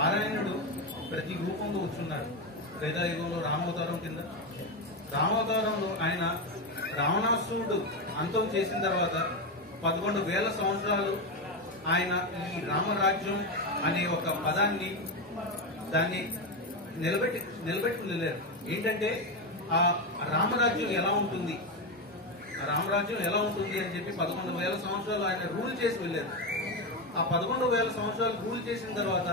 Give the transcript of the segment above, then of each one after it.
నారాయణుడు ప్రతి రూపంలో వచ్చున్నాడు. త్రేతాయుగంలో రామావతారం కింద, రామావతారంలో ఆయన రావణాసురుడు అంతం చేసిన తర్వాత 11,000 సంవత్సరాలు ఆయన ఈ రామరాజ్యం అనే ఒక పదాన్ని దాన్ని నిలబెట్టుకుని వెళ్ళారు. ఏంటంటే ఆ రామరాజ్యం ఎలా ఉంటుంది, రామరాజ్యం ఎలా ఉంటుంది అని చెప్పి 11,000 సంవత్సరాలు ఆయన రూల్ చేసి వెళ్ళారు. ఆ 11,000 సంవత్సరాలు రూల్ చేసిన తర్వాత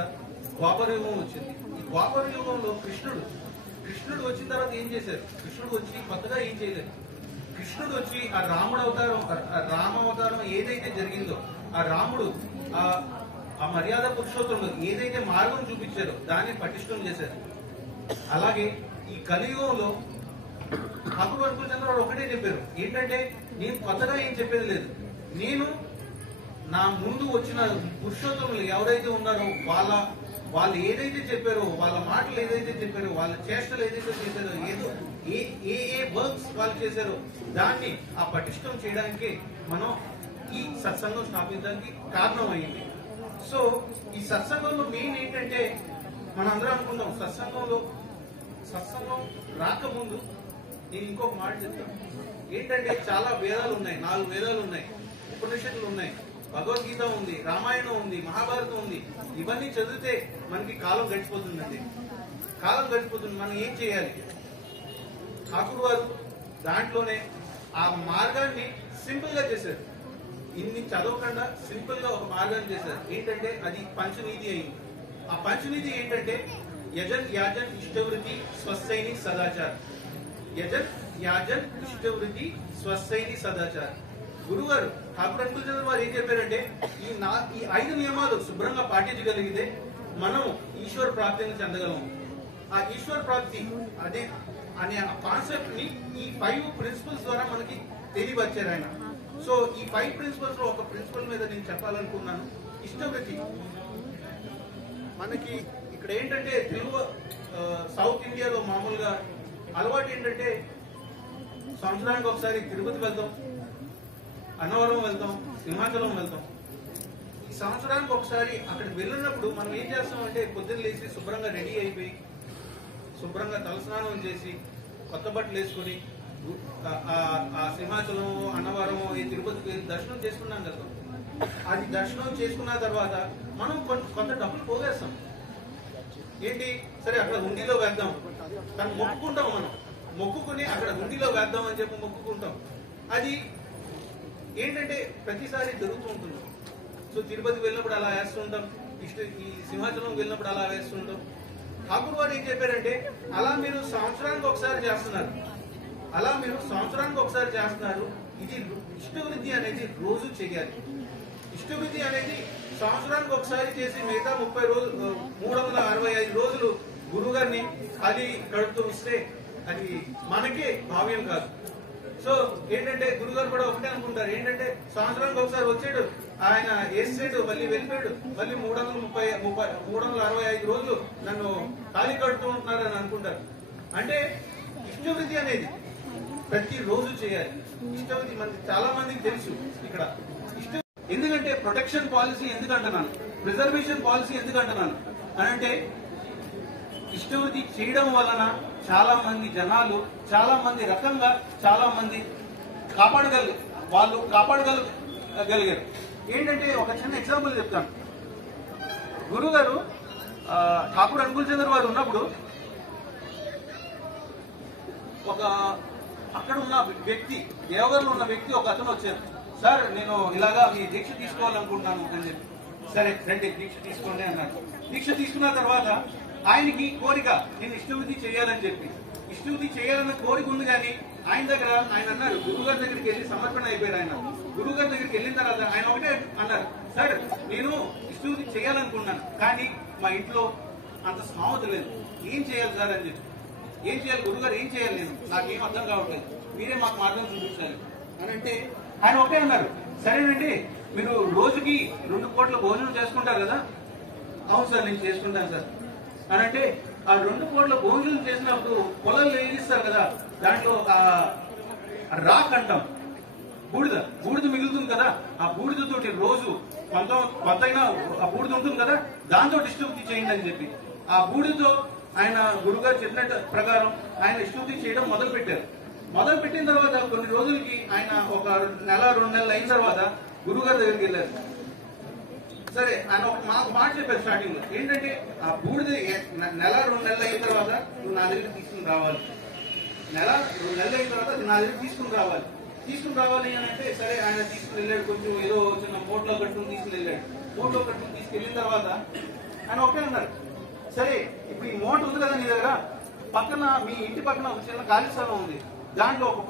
ద్వాపర యుగం వచ్చింది. ఈ ద్వాపర యుగంలో కృష్ణుడు వచ్చిన తర్వాత ఏం చేశారు? కృష్ణుడు వచ్చి కొత్తగా ఏం చేయలేదు. కృష్ణుడు వచ్చి ఆ రామావతారం ఏదైతే జరిగిందో, ఆ రాముడు ఆ మర్యాద పురుషోత్తముడు ఏదైతే మార్గం చూపించారో దాన్ని పటిష్టం చేశారు. అలాగే ఈ కలియుగంలో ఠాకూర్ అనుకూల్ చంద్రరావు ఒకటే చెప్పారు, ఏంటంటే నేను కొత్తగా ఏం చెప్పేది లేదు, నేను నా ముందు వచ్చిన పురుషోత్తములు ఎవరైతే ఉన్నారో వాళ్ళు ఏదైతే చెప్పారో, వాళ్ళ మాటలు ఏదైతే చెప్పారో, వాళ్ళ చేష్టలు ఏదైతే చేశారో, ఏదో ఏ వర్క్స్ వాళ్ళు చేశారో దాన్ని ఆ పటిష్టం చేయడానికి మనం ఈ సత్సంగం స్థాపించడానికి కారణం అయింది. సో ఈ సత్సంగంలో మెయిన్ ఏంటంటే మనందరం అనుకుందాం, సత్సంగం రాకముందు నేను ఇంకొక మాట చెప్తాను. ఏంటంటే చాలా వేదాలు ఉన్నాయి, 4 వేదాలు ఉన్నాయి, ఉపనిషత్తులు ఉన్నాయి, భగవద్గీత ఉంది, రామాయణం ఉంది, మహాభారతం ఉంది. ఇవన్నీ చదివితే మనకి కాలం గడిచిపోతుందండి. కాలం గడిచిపోతుంది. మనం ఏం చేయాలి? ఠాకూర్ వారు దాంట్లోనే ఆ మార్గాన్ని సింపుల్ గా చేశారు. ఇన్ని చదవకుండా సింపుల్ గా ఒక మార్గాన్ని చేశారు. ఏంటంటే అది పంచనీతి అయింది. ఆ పంచనీతి ఏంటంటే యజన్ యాజన్ ఇష్టవృత్తి స్వస్థైని సదాచార్. యజన్ యాజన్ ఇష్టవృత్తి స్వస్థైని సదాచార్. గురుగారు ఠాకూర్ అనుకూల్ చంద్ర వారు ఏం చెప్పారంటే ఈ 5 నియమాలు శుభ్రంగా పాటించగలిగితే మనం ఈశ్వర ప్రాప్తిని చెందగలము. ఆ ఈశ్వర ప్రాప్తి అనే కాన్సెప్ట్ ని ఈ 5 ప్రిన్సిపల్స్ ద్వారా మనకి తెలియవచ్చారు ఆయన. సో ఈ 5 ప్రిన్సిపల్స్ లో ఒక ప్రిన్సిపల్ మీద నేను చెప్పాలనుకున్నాను, ఇష్టవృత్తి. మనకి ఇక్కడ ఏంటంటే తెలుగు సౌత్ ఇండియాలో మామూలుగా అలవాటు ఏంటంటే సంవత్సరానికి ఒకసారి తిరుపతి వెళ్తాం, అన్నవరం వెళ్తాం, సింహాచలం వెళ్తాం. ఈ సంవత్సరానికి ఒకసారి అక్కడికి వెళ్ళినప్పుడు మనం ఏం చేస్తామంటే పొద్దున్న లేచి శుభ్రంగా రెడీ అయిపోయి శుభ్రంగా తలస్నానం చేసి కొత్త బట్టలు వేసుకుని ఆ సింహాచలం, అన్నవరం, ఈ తిరుపతికి దర్శనం చేసుకున్నాం కదా. అది దర్శనం చేసుకున్న తర్వాత మనం కొంత డబ్బులు పోగేస్తాం. ఏంటి, సరే అక్కడ హుండీలో వేద్దాం, దాన్ని మొక్కుకుంటాం. మనం మొక్కుకుని అక్కడ హుండీలో వేద్దాం అని చెప్పి మొక్కుకుంటాం. అది ఏంటంటే ప్రతిసారి జరుగుతూ ఉంటుంది. సో తిరుపతి వెళ్ళినప్పుడు అలా వేస్తుంటాం, ఈ సింహాచలం వెళ్ళినప్పుడు అలా వేస్తుంటాం. ఠాకూర్ వారు ఏం చెప్పారంటే అలా మీరు సంవత్సరానికి ఒకసారి చేస్తున్నారు, ఇది ఇష్టవృత్తి అనేది రోజు చేయాలి. ఇష్టవృత్తి అనేది సంవత్సరానికి ఒకసారి చేసి మిగతా 365 రోజులు గురువు గారిని ఖాళీ కడుపుతూ వస్తే అది మనకే భావ్యం కాదు. సో ఏంటంటే గురుగారు కూడా ఒకటే అనుకుంటారు, ఏంటంటే సంవత్సరానికి ఒకసారి వచ్చాడు, ఆయన వేసాడు, మళ్ళీ వెళ్ళిపోయాడు, మళ్ళీ 365 రోజులు నన్ను ఖాళీ కడుతూ ఉంటున్నారు అని అనుకుంటారు. అంటే ఇష్టవృత్తి అనేది ప్రతి రోజు చేయాలి. ఇష్టవృత్తి మనకి చాలా మందికి తెలుసు. ఇక్కడ ఎందుకంటే ప్రొటెక్షన్ పాలసీ ఎందుకంటున్నాను, ప్రిజర్వేషన్ పాలసీ ఎందుకంటున్నాను అని అంటే ఇష్టవృత్తి చేయడం వలన చాలా మంది జనాలు చాలా మంది రకంగా చాలా మంది కాపాడగలిగారు. ఏంటంటే ఒక చిన్న ఎగ్జాంపుల్ చెప్తాను. గురుగారు ఠాకూర్ అనుకూల్ చంద్ర వారు ఉన్నప్పుడు ఒక అక్కడ ఉన్న వ్యక్తి, దేవగర్లో ఉన్న వ్యక్తి ఒక అతను వచ్చారు. సార్ నేను ఇలాగా మీ దీక్ష తీసుకోవాలనుకుంటున్నాను అని చెప్పి, సరే రండి దీక్ష తీసుకోండి అన్నారు. దీక్ష తీసుకున్న తర్వాత ఆయనకి కోరిక, నేను ఇష్టవృత్తి చేయాలని చెప్పి, ఇష్టవృత్తి చేయాలన్న కోరిక ఉంది. కానీ ఆయన అన్నారు, గురుగారి దగ్గరికి వెళ్ళి సమర్పణ అయిపోయారు. ఆయన గురుగారి దగ్గరికి వెళ్ళిన తర్వాత ఆయన ఒకటే అన్నారు, సార్ నేను ఇష్టవృత్తి చేయాలనుకున్నాను, కానీ మా ఇంట్లో అంత స్థామత లేదు, ఏం చేయాలి సార్ అని చెప్పి. ఏం చేయాలి గురుగారు, ఏం చేయాలి, నేను నాకేం అర్థం కావట్లేదు, మీరే మాకు మార్గం చూపించాలి అని అంటే ఆయన ఒకటే అన్నారు, సరేనండి మీరు రోజుకి 2 పూట్ల భోజనం చేసుకుంటారు కదా. అవును సార్ నేను చేసుకుంటాను సార్ అని అంటే, ఆ 2 పూట్ల భోజనం చేసినప్పుడు పొలాలు వేయిస్తారు కదా, దాంట్లో రాక్ అంటాం, బూడిద మిగులుతుంది కదా, ఆ బూడిదతోటి రోజు కొంతైనా ఆ బూడిద ఉంటుంది కదా, దాంతో ఇష్టవృత్తి చేయండి అని చెప్పి ఆ బూడిదతో ఆయన గురుగారు చెప్పినట్టు ప్రకారం ఆయన ఇష్టవృత్తి చేయడం మొదలు పెట్టారు. మొదలు పెట్టిన తర్వాత కొన్ని రోజులకి ఆయన ఒక నెల 2 నెలలు అయిన తర్వాత గురుగారి దగ్గరికి వెళ్ళారు. సరే ఆయన మాకు మాట చెప్పారు స్టార్టింగ్ లో, ఏంటంటే ఆ బూడిద నెల 2 నెలలు అయిన తర్వాత నువ్వు నా దగ్గర తీసుకుని రావాలి, నెల 2 నెలలు అయిన తర్వాత నా దగ్గర తీసుకుని రావాలి అని అంటే సరే ఆయన తీసుకుని వెళ్ళాడు. కొంచెం ఏదో చిన్న మూటలో కట్టుకుని తీసుకుని వెళ్ళాడు. మూటలో కట్టుకుని తీసుకెళ్ళిన తర్వాత ఆయన ఒకటే అన్నారు, సరే ఇప్పుడు ఈ మూట ఉంది కదా నీ దగ్గర, పక్కన మీ ఇంటి పక్కన ఒక చిన్న ఖాళీ స్థలం ఉంది, దాంట్లో ఒక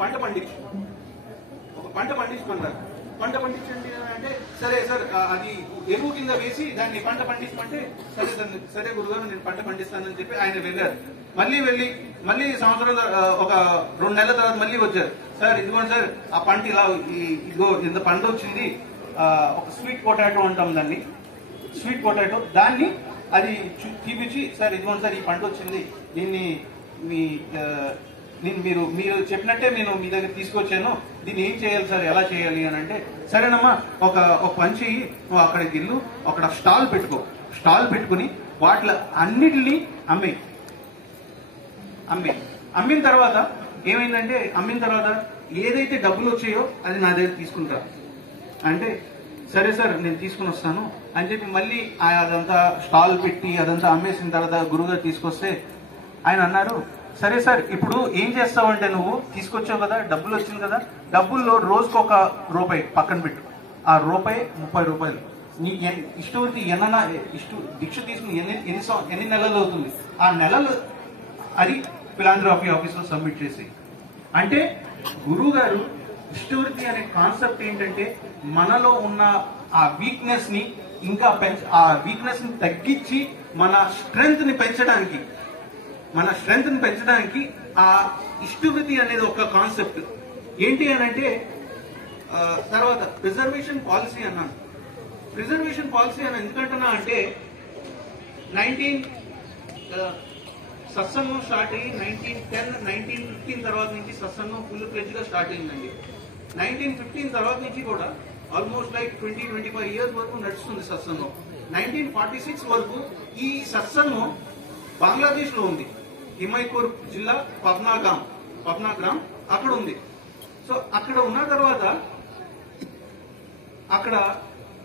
పంట పండించుకుంటారు. పంట పండించండి అంటే సరే సార్ అది ఎరువు కింద వేసి దాన్ని పంట పండించమంటే సరే గురుగారు నేను పంట పండిస్తానని చెప్పి ఆయన వెళ్ళారు. మళ్ళీ సంవత్సరం ఒక 2 నెలల తర్వాత మళ్ళీ వచ్చారు. సార్ ఇదిగోండి సార్ ఆ పంట ఇలా ఇదిగో ఇంత పంట వచ్చింది, ఒక స్వీట్ పొటాటో అంటాం దాన్ని, స్వీట్ పొటాటో, దాన్ని అది చూపించి సార్ ఇదిగోండి సార్ ఈ పంట వచ్చింది, దీన్ని మీరు చెప్పినట్టే నేను మీ దగ్గర తీసుకొచ్చాను, దీన్ని ఏం చేయాలి సార్, ఎలా చేయాలి అని అంటే సరేనమ్మా ఒక పని చెయ్యి, నువ్వు అక్కడికి వెళ్ళు, అక్కడ స్టాల్ పెట్టుకుని వాటిలో అన్నిటినీ అమ్మిన తర్వాత ఏమైందంటే అమ్మిన తర్వాత ఏదైతే డబ్బులు వచ్చాయో అది నా దగ్గర తీసుకుంటా అంటే సరే సార్ నేను తీసుకుని వస్తాను అని చెప్పి మళ్ళీ అదంతా స్టాల్ పెట్టి అదంతా అమ్మేసిన తర్వాత గురువుగారు తీసుకొస్తే ఆయన అన్నారు, సరే సార్ ఇప్పుడు ఏం చేస్తావంటే నువ్వు తీసుకొచ్చావు కదా, డబ్బులు వచ్చింది కదా, డబ్బుల్లో రోజుకు ₹1 పక్కన పెట్టు, ఆ ₹30 నీ ఇష్టవృత్తి దీక్ష తీసుకుని ఎన్ని నెలలు అవుతుంది, ఆ నెలలు అది ఫిలాంథ్రఫీ ఆఫీస్ లో సబ్మిట్ చేసి. అంటే గురువు గారు ఇష్టవృత్తి అనే కాన్సెప్ట్ ఏంటంటే మనలో ఉన్న ఆ వీక్నెస్ ని ఇంకా ఆ వీక్నెస్ ని తగ్గించి మన స్ట్రెంగ్త్ ని పెంచడానికి ఆ ఇష్టవృత్తి అనేది ఒక కాన్సెప్ట్. ఏంటి అని అంటే తర్వాత ప్రిజర్వేషన్ పాలసీ అన్నాను. ప్రిజర్వేషన్ పాలసీ అని ఎందుకంటున్నా అంటే సత్సంగం స్టార్ట్ అయ్యి 1915 తర్వాత నుంచి సత్సంగం ఫుల్ ఫ్లెడ్జ్ గా స్టార్ట్ అయిందండి. 1915 తర్వాత నుంచి కూడా ఆల్మోస్ట్ లైక్ 20-25 ఇయర్స్ వరకు నడుస్తుంది సత్సంగం. 1946 వరకు ఈ సత్సంగం బంగ్లాదేశ్ లో ఉంది. హిమైపూర్ జిల్లా పబ్నాగ్రామ్ అక్కడ ఉంది. సో అక్కడ ఉన్న తర్వాత అక్కడ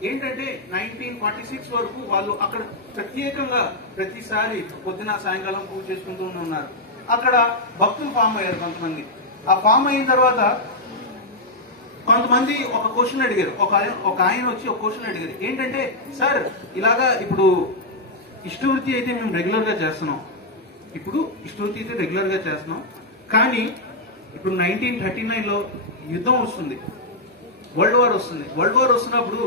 ఏంటంటే 1946 వరకు వాళ్ళు అక్కడ ప్రత్యేకంగా ప్రతిసారి పొద్దున సాయంకాలం పూజ చేసుకుంటూ ఉన్నారు. అక్కడ భక్తులు ఫామ్ అయ్యారు కొంతమంది. ఆ ఫామ్ అయిన తర్వాత కొంతమంది ఒక క్వశ్చన్ అడిగారు. ఒక ఆయన వచ్చి ఒక క్వశ్చన్ అడిగారు, ఏంటంటే సార్ ఇలాగా ఇప్పుడు ఇష్టవృత్తి అయితే మేము రెగ్యులర్ గా చేస్తున్నాం, కానీ ఇప్పుడు 1939లో యుద్ధం వస్తుంది, వరల్డ్ వార్ వస్తున్నప్పుడు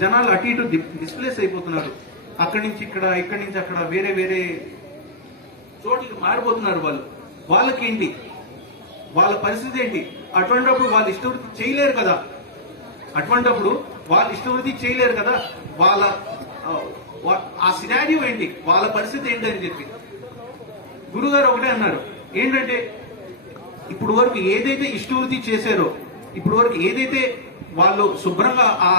జనాలు అటు ఇటు డిస్ప్లేస్ అయిపోతున్నారు. అక్కడి నుంచి ఇక్కడ, ఇక్కడి నుంచి అక్కడ, వేరే వేరే చోట్లకి మారిపోతున్నారు. వాళ్ళకేంటి, వాళ్ళ పరిస్థితి ఏంటి? అటువంటిప్పుడు వాళ్ళు ఇష్టవృత్తి చేయలేరు కదా, వాళ్ళ ఆ సినారియో ఏంటి, వాళ్ళ పరిస్థితి ఏంటి అని చెప్పి గురుగారు ఒకటే అన్నారు, ఏంటంటే ఇప్పుడు వరకు ఏదైతే ఇష్టవృత్తి చేశారో, ఇప్పుడు వరకు ఏదైతే వాళ్ళు శుభ్రంగా ఆ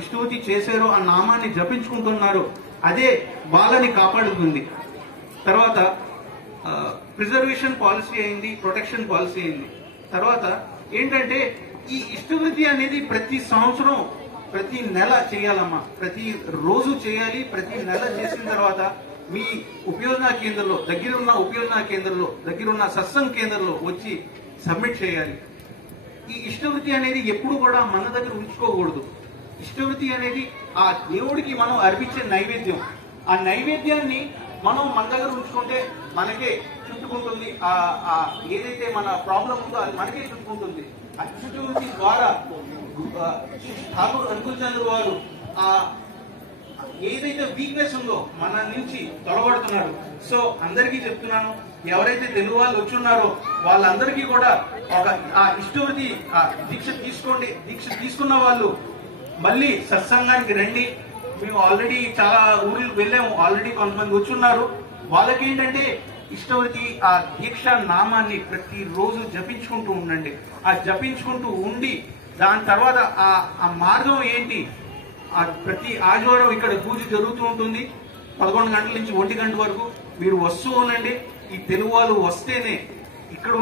ఇష్టవృత్తి చేశారో ఆ నామాన్ని జపించుకుంటున్నారో అదే వాళ్ళని కాపాడుతుంది. తర్వాత ప్రిజర్వేషన్ పాలసీ అయింది, ప్రొటెక్షన్ పాలసీ అయింది. తర్వాత ఏంటంటే ఈ ఇష్టవృత్తి అనేది ప్రతి సంవత్సరం ప్రతి నెల చేయాలమ్మా, ప్రతి రోజు చేయాలి. ప్రతి నెల చేసిన తర్వాత మీ ఉపయోజన కేంద్రంలో, దగ్గరున్న సత్సంగ్ కేంద్రంలో వచ్చి సబ్మిట్ చేయాలి. ఈ ఇష్టవృత్తి అనేది ఎప్పుడు కూడా మన దగ్గర ఉంచుకోకూడదు. ఇష్టవృత్తి అనేది ఆ దేవుడికి మనం అర్పించే నైవేద్యం. ఆ నైవేద్యాన్ని మనం మన దగ్గర ఉంచుకుంటే మనకే చుట్టుకుంటుంది. ఏదైతే మన ప్రాబ్లం ఉందో అది మనకే చుట్టుకుంటుంది. ఆ ఇష్టవృత్తి ద్వారా ఠాకూర్ అంకుల్ చంద్ర వారు ఆ ఏదైతే వీక్నెస్ ఉందో మన నుంచి తొలగొడుతున్నారు. సో అందరికీ చెప్తున్నాను, ఎవరైతే తెలుగు వాళ్ళు వచ్చున్నారో వాళ్ళందరికీ కూడా ఆ ఇష్టవృత్తి దీక్ష తీసుకోండి. దీక్ష తీసుకున్న వాళ్ళు మళ్ళీ సత్సంగానికి రండి. మేము ఆల్రెడీ చాలా ఊర్లకు వెళ్ళాము, ఆల్రెడీ కొంతమంది వచ్చున్నారు. వాళ్ళకి ఏంటంటే ఇష్టవృత్తి ఆ దీక్ష నామాన్ని ప్రతిరోజు జపించుకుంటూ ఉండండి. ఆ జపించుకుంటూ ఉండి దాని తర్వాత ఆ మార్గం ఏంటి, ప్రతి ఆదివారం ఇక్కడ పూజ జరుగుతూ ఉంటుంది 11 గంటల నుంచి 1 గంట వరకు. మీరు వస్తూ ఉండండి. ఈ తెలుగు వాళ్ళు వస్తేనే ఇక్కడ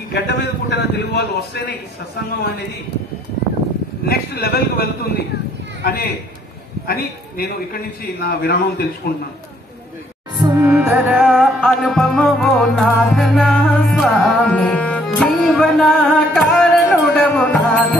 ఈ గడ్డ మీద పుట్టిన తెలుగు వాళ్ళు వస్తేనే ఈ సత్సంగం అనేది నెక్స్ట్ లెవెల్కి వెళ్తుంది అని నేను ఇక్కడి నుంచి నా విరామం తెలుసుకుంటున్నాను. సుందర అనుపమవో నాథనా స్వామి, జీవన కారణుడవు నాథ